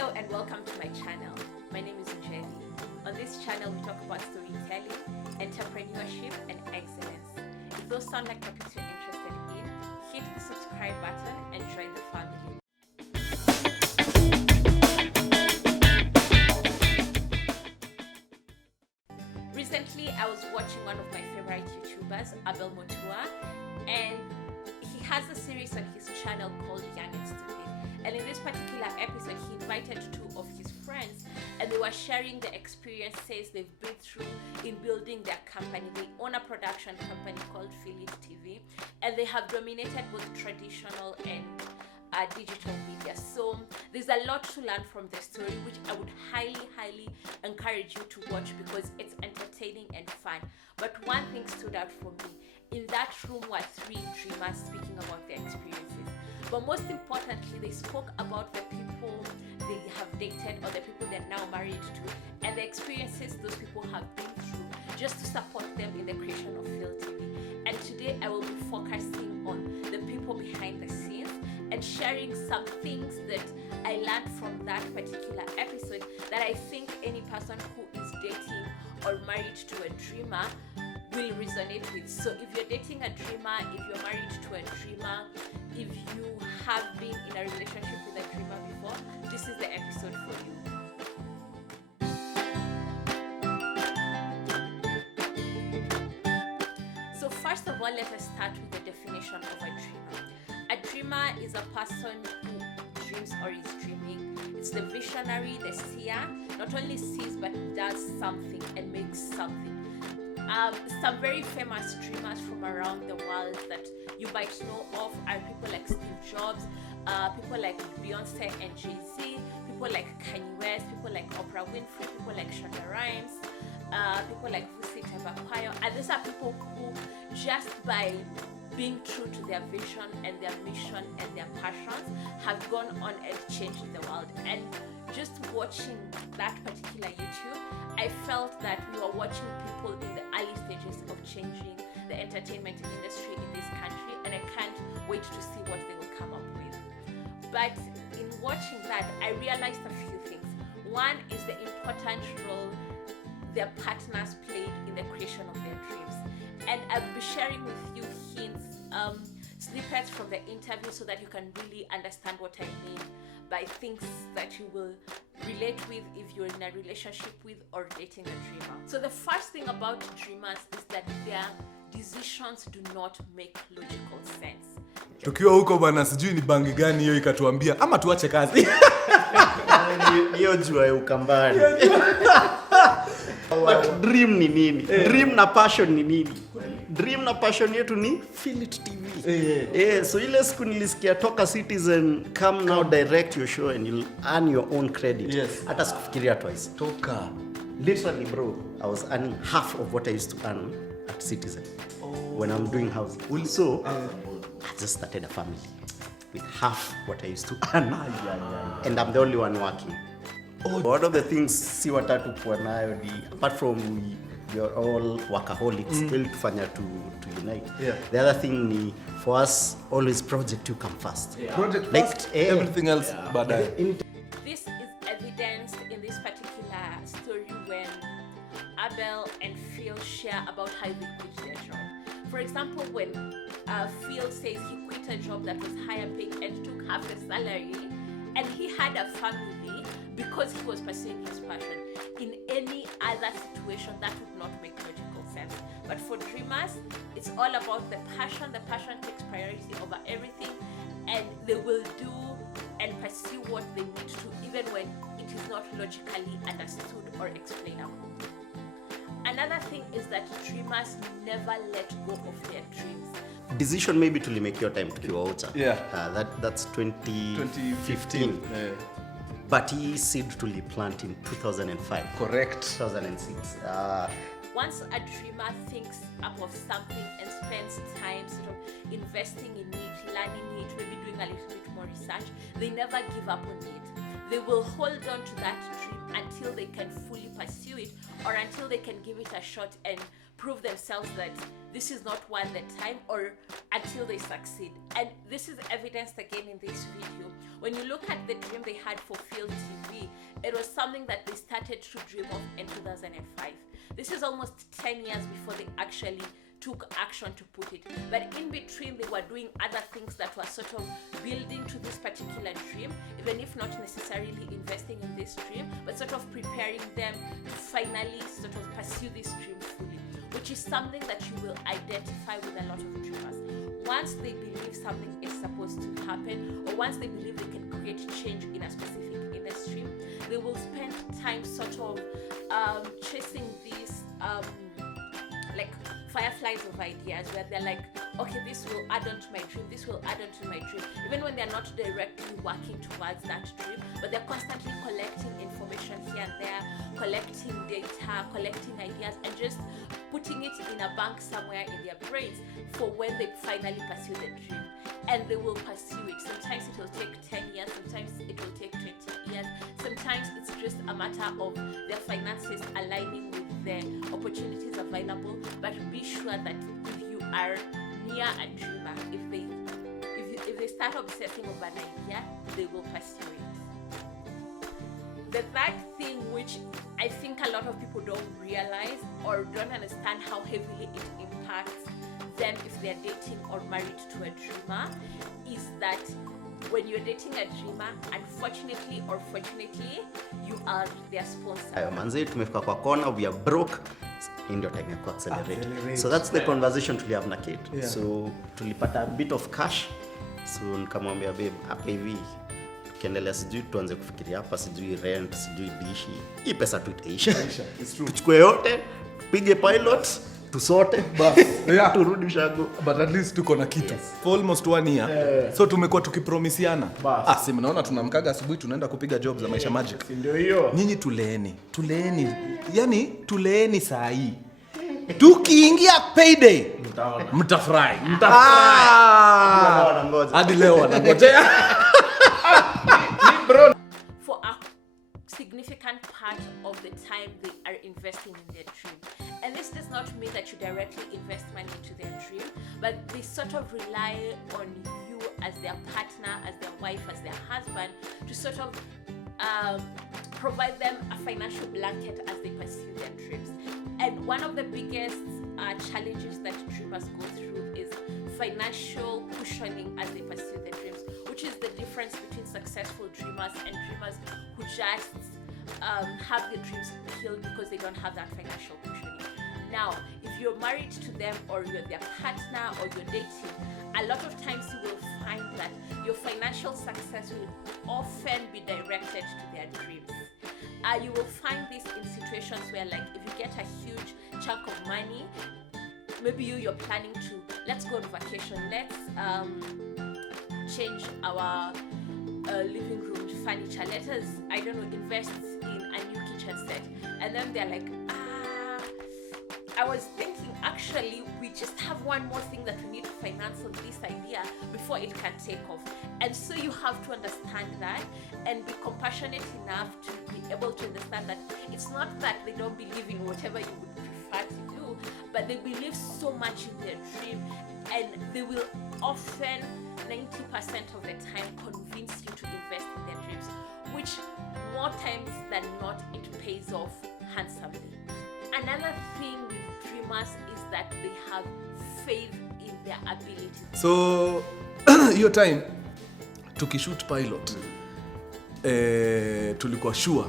Hello and welcome to my channel. My name is Njeri. On this channel we talk about storytelling, entrepreneurship and excellence. If those sound like topics you're interested in, hit the subscribe button and join the family. Recently I was watching one of my favorite YouTubers, Abel Mutua, and he has a series on his channel called Young and Stupid. And in this particular episode, he invited two of his friends and they were sharing the experiences they've been through in building their company. They own a production company called Philip TV, and they have dominated both traditional and digital media. So there's a lot to learn from the story, which I would highly encourage you to watch because it's entertaining and fun. But one thing stood out for me. In that room were three dreamers speaking about their experiences. But most importantly, they spoke about the people they have dated or the people they're now married to and the experiences those people have been through just to support them in the creation of Phil TV. And today I will be focusing on the people behind the scenes and sharing some things that I learned from that particular episode that I think any person who is dating or married to a dreamer will resonate with. So if you're dating a dreamer, if you're married to a dreamer, if you have been in a relationship with a dreamer before, this is the episode for you. So first of all, let us start with the definition of a dreamer. A dreamer is a person who dreams or is dreaming. It's the visionary, the seer, not only sees but does something and makes something. Some very famous dreamers from around the world that you might know of are people like Steve Jobs, people like Beyonce and Jay-Z, people like Kanye West, people like Oprah Winfrey, people like Shonda Rhimes, people like Vusi Tabakwayo. And these are people who, just by being true to their vision and their mission and their passions, have gone on and changed the world. And just watching that particular YouTube, I felt that we were watching people in the early stages of changing the entertainment industry in this country, and I can't wait to see what they will come up with. But in watching that, I realized a few things. One is the important role their partners played in the creation of their dreams. And I'll be sharing with you hints, snippets from the interview so that you can really understand what I mean by things that you will relate with if you're in a relationship with or dating a dreamer. So the first thing about dreamers is that their decisions do not make logical sense. Tukiwa huko bwana, sijui ni bangi gani hiyo ikatuambia ama tuache kazi. Hiyo jua ya Ukambani. But dream ni nini? Dream na passion ni nini? Dream na passion yetu ni Philip TV. So ile siku nilisikia Toka Citizen, come now direct your show and you'll earn your own credit. Yes. Hata sikufikiria twice. Toka. Literally bro, I was earning half of what I used to earn at Citizen when I'm doing housing. So I just started a family with half what I used to earn. And I'm the only one working. One of the things si watatu kwa nayo ni, apart from you're all workaholics, ili tufanya to unite. Yeah. The other thing ni, for us, always project to come first. Yeah. Project like, first, everything else baadaye. This is evidenced in this particular story when Abel and Phil share about how they quit their job. For example, when Phil says he quit a job that was higher paying and took half the salary, and he had a family because he was pursuing his passion. In any other situation, that would not make logical sense. But for dreamers, it's all about the passion. The passion takes priority over everything, and they will do and pursue what they need to, even when it is not logically understood or explainable. Another thing is that dreamers never let go of their dreams. Decision maybe to make your time tukiwa Ocha. Yeah. That's 2015. Yeah. But he seed to plant in 2005. Correct. 2006. Once a dreamer thinks up of something and spends time sort of investing in it, learning it, maybe doing a little bit more research, they never give up on it. They will hold on to that dream until they can fully pursue it, or until they can give it a shot and prove themselves that this is not one the time, or until they succeed. And this is evidenced again in this video. When you look at the dream they had for Phil TV, It was something that they started to dream of in 2005. This is almost 10 years before they actually took action to put it. But in between, they were doing other things that were sort of building to this particular dream, even if not necessarily investing in this dream, but sort of preparing them to finally sort of pursue this dream fully, which is something that you will identify with a lot of dreamers. Once they believe something is supposed to happen, or once they believe they can create change in a specific industry, they will spend time sort of chasing these like fireflies of ideas, where they're like, okay, this will add on to my dream, this will add on to my dream, even when they're not directly working towards that dream, but they're constantly collecting information here and there, collecting data, collecting ideas, and just putting it in a bank somewhere in their brains for when they finally pursue the dream. And they will pursue it. Sometimes it will take 10 years, sometimes it will take 20 years, sometimes it's just a matter of their finances aligning with the opportunities available. But be sure that if you are near a dreamer, if they start obsessing over an idea, they will pursue it. The third thing, which I think a lot of people don't realize or don't understand how heavily it impacts them if they're dating or married to a dreamer, is that when you're dating a dreamer, unfortunately or fortunately, you are their sponsor. Ayo manzi, tumefika kwa kona, we are broke. Hii ndio time ya accelerate. So that's the conversation tulihavna na Kate. Yeah. So tulipata a bit of cash. So nikamwambia babe, hapa hivi tukiendelea sijui tuanze kufikiria hapa, sijui rent, sijui dishi. Hii pesa tu itaisha. Tuchukue yote, pige pilot, tusote, basi. Yeah. Turudi ushago. But at least tuko na kitu. Yes. For almost 1 year. So tumekuwa tukipromisiana. Si mnaona tunamkaga asubuhi tunaenda kupiga job za maisha magic. Ndio hiyo. Nyinyi tuleeni. Yaani tuleeni saa hii. Tukiingia payday mtafurahi. Hadi leo wanangojea. For a significant part of the time they are investing in their dream. And this does not mean that you directly invest money into their dream, but they sort of rely on you as their partner, as their wife, as their husband, to sort of provide them a financial blanket as they pursue their dreams. And one of the biggest challenges that dreamers go through is financial cushioning as they pursue their dreams, which is the difference between successful dreamers and dreamers who just have their dreams killed because they don't have that financial cushioning. Now, if you're married to them or you're their partner or you're dating, a lot of times you will find that your financial success will often be directed to their dreams. You will find this in situations where, like, if you get a huge chunk of money, maybe you're planning to, let's go on vacation, let's change our living room furniture, let us, I don't know, invest in a new kitchen set. And then they're like, I was thinking, actually, we just have one more thing that we need to finance on this idea before it can take off. And so you have to understand that and be compassionate enough to be able to understand that it's not that they don't believe in whatever you would prefer to do, but they believe so much in their dream, and they will often, 90% of the time, convince you to invest in their dreams, which more times than not, it pays off handsomely. Another thing with dreamers is that they have faith in their ability. So, your time tukishoot pilot, tulikuwa sure,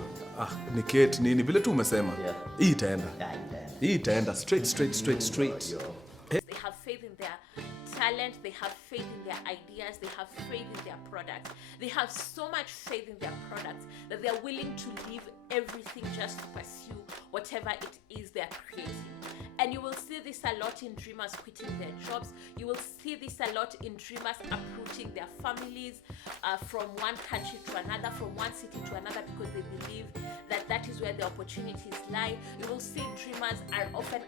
ni Kate nini vile tu umesema. Yeah. Hii itaenda straight. They have faith in their talent, they have faith in their ideas, they have faith in their products. They have so much faith in their products that they're willing to leave everything just to pursue whatever it is they're creating. And you will see this a lot in dreamers quitting their jobs. You will see this a lot in dreamers uprooting their families from one country to another, from one city to another, because they believe that that is where the opportunities lie. You will see dreamers are often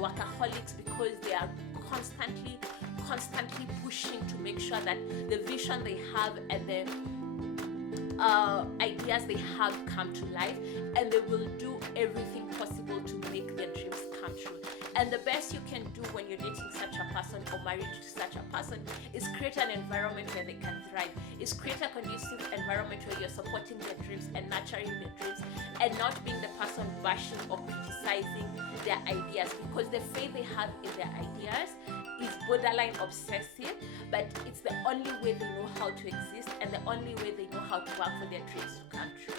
workaholics because they are constantly pushing to make sure that the vision they have and the ideas they have come to life, and they will do everything possible to make their dreams come true. And the best you can do when you're dating such a person or married to such a person is create an environment where they can thrive, is create a conducive environment where you're supporting their dreams and nurturing nurturing their dreams and not being the person bashing or criticizing their ideas, because the faith they have in their ideas is borderline obsessive, but it's the only way they know how to exist and the only way they know how to work for their dreams to come true.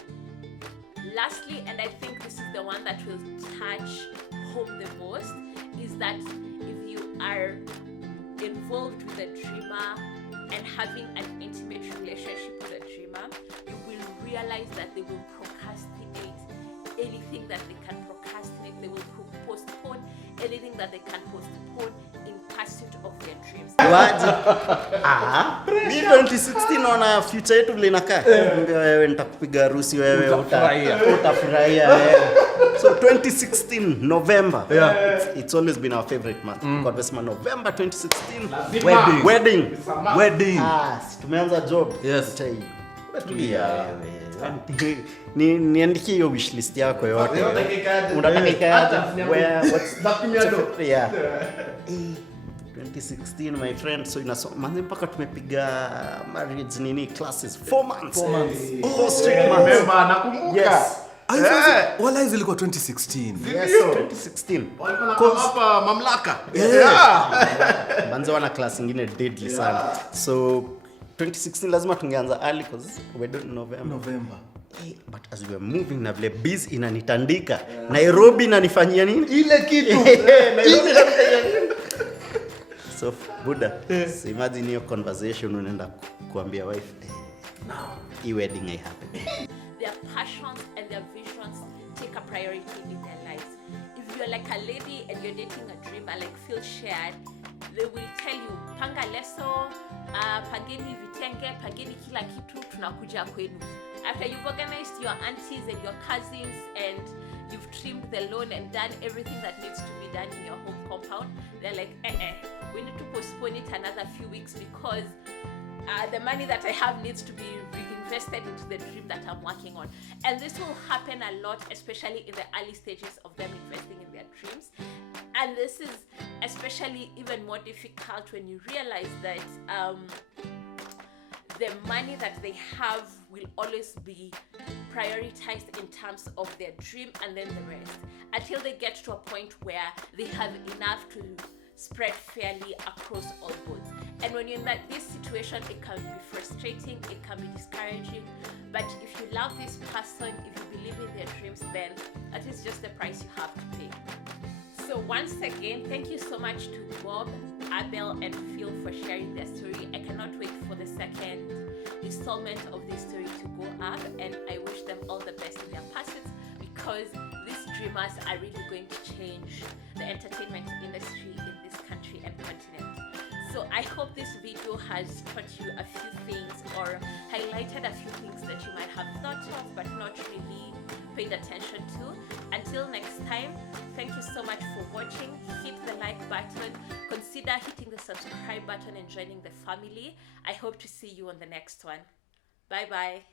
Lastly, and I think this is the one that will touch home the most, is that if you are involved with a dreamer and having an intimate relationship with a dreamer, you will realize that they will procrastinate anything that they can procrastinate. They will postpone anything that they can postpone in pursuit of their dreams. Mi 2016 naona future yetu vile inakaa. Wewe nitakupiga harusi wewe utafurahia wewe. So 2016 November. It's always been our favorite month. Kwa Vesma November 2016 wedding. Tumeanza job. Yes. Niandikie hiyo wish list yako yote. Unataka ikaje? What's that? Yeah. 2016 my friend, so manze mpaka tumepiga marriage nini classes 4 months. 4 straight months. Remember nakumbuka. Wala hizo ilikuwa 2016. Yes, 2016. Walikuwa hapa mamlaka. Manze wana class nyingine deadly sana. So 2016 lazima tungeanza early cause we don't November. But as we were moving na vile busy inanitandika. Nairobi inanifanyia nini? Ile kitu. So Buddha, so imagine your conversation unaenda kuambia wife, now wedding may happen. Their passions and their visions take a priority in their lives. If you're like a lady and you're dating a dreamer, like feel shared, they will tell you, panga leso, pageni vitenge, pageni kila kitu, tunakuja kwenu. After you've organized your aunties and your cousins and you've trimmed the lawn and done everything that needs to be done in your home compound, they're like, we need to postpone it another few weeks because the money that I have needs to be reinvested into the dream that I'm working on. And this will happen a lot, especially in the early stages of them investing in their dreams. And this is especially even more difficult when you realize that the money that they have will always be prioritized in terms of their dream and then the rest, until they get to a point where they have enough to spread fairly across all boards. And when you're in this situation, it can be frustrating, it can be discouraging, but if you love this person, if you believe in their dreams, then that is just the price you have to pay. So once again, thank you so much to Bob, Abel, and Phil for sharing their story. I cannot wait for the second installment of this story to go up, and I wish them all the best in their pursuits, because these dreamers are really going to change the entertainment industry in this country and continent. So I hope this video has taught you a few things or highlighted a few things that you might have thought of but not really paid attention to. Until next time, thank you so much for watching. Hit the like button, consider hitting the subscribe button and joining the family. I hope to see you on the next one. Bye bye.